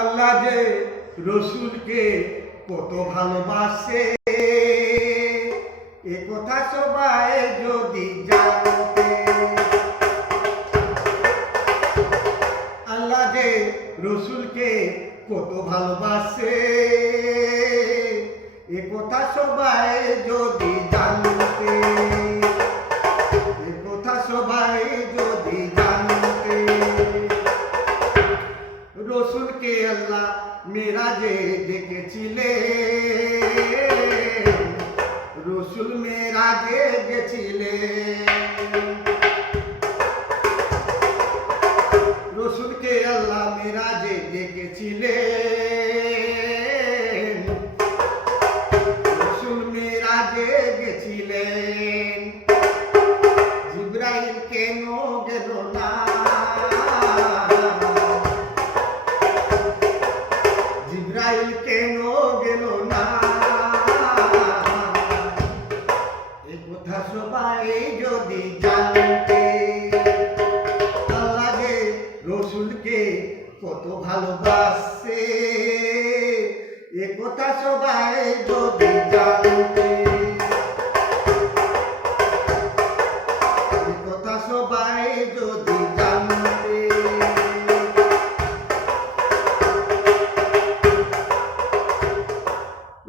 আল্লাহ যে রসুলকে কত ভালোবাসে এ কথা সবাই যদি জানতে। আল্লাহ যে রসুলকে কত ভালোবাসে এ কথা সবাই যদি জানতে, এ কথা সবাই যদি জানতে। রসুলকে আল্লাহ মেরাজে ডেকেছিলেন, রসুল মেরাজে গেছিলেন। রসুলকে আল্লাহ মেরাজে ডেকেছিলেন, রসুল মেরাজে গেছিলেন। জিবরাইল কেন গেল না, জিবরাইল কেন গেল না, এ কথা সবাই যদি জানতে। আল্লাহ যে রসুলকে কত ভালোবাসে এ কথা সবাই যদি জানতে, এ কথা সবাই যদি জানতে।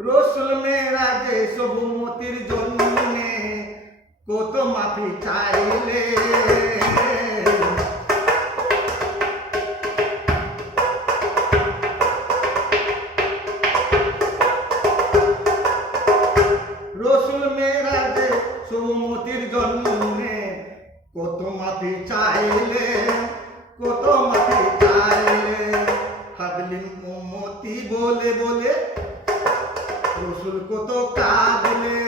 রসুল মেরাজে সবুমতির জন্যে কত মাফি চাইলে, রসুল মেরাজে সবুমতির জন্যে কত মাফি চাইলে, কত মাফি চাইলে। হাবলিম উম্মতি বলে বলে রসুল কত কাঁদলে,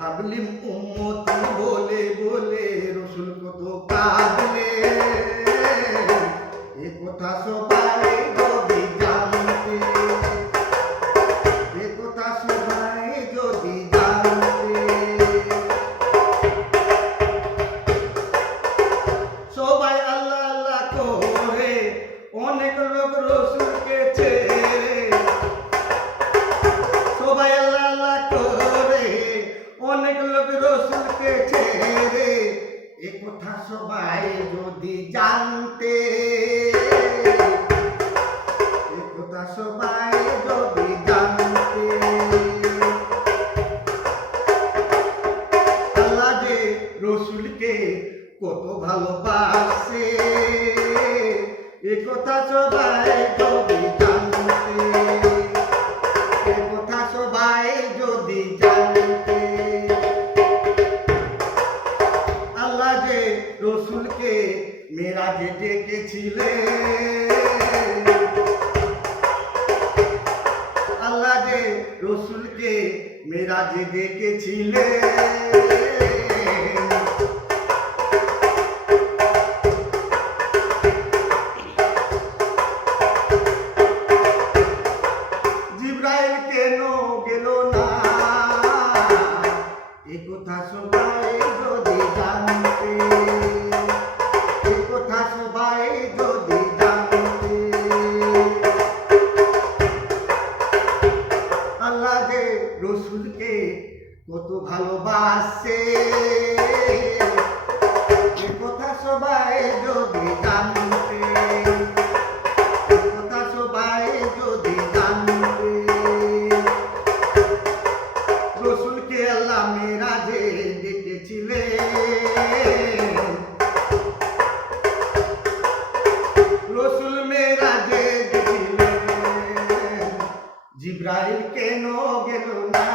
হাবলিম উম্মতি বলে বলে রসুল কত কাঁদলে। এ কথা সবাই যদি জানতে, এ কথা সবাই যদি জানতে। সবাই আল্লাহ আল্লাহ করে অনেক লোক রসুলকে ছেড়ে, সবাই আল্লাহ আল্লাহ করে অনেক লোক রসুলকে ছেড়ে। এ কথা সবাই যদি জানতে, এ কথা সবাই যদি জানতে। আল্লাহ যে রসুলকে কত ভালোবাসে এ কথা সবাই যদি জানতে, এ কথা সবাই যদি জানতে। আল্লাহ যে রসুলকে মেরাজে ডেকেছিলেন, আল্লাহ যে রসুলকে মেরাজে ডেকেছিলেন। জিবরাইল কেন গেল না, এ কথা সবাই যদি জানতে, এ কথা সবাই যদি জানতে। আল্লাহ যে রসুলকে কত ভালোবাসে এ কথা সবাই যদি জানতে, এ কথা সবাই যদি জানতে। রসুলকে আল্লাহ মেরাজে ডেকেছিলেন, রসুল মেরাজে গেছিলেন। জিবরাইল কেন গেল না।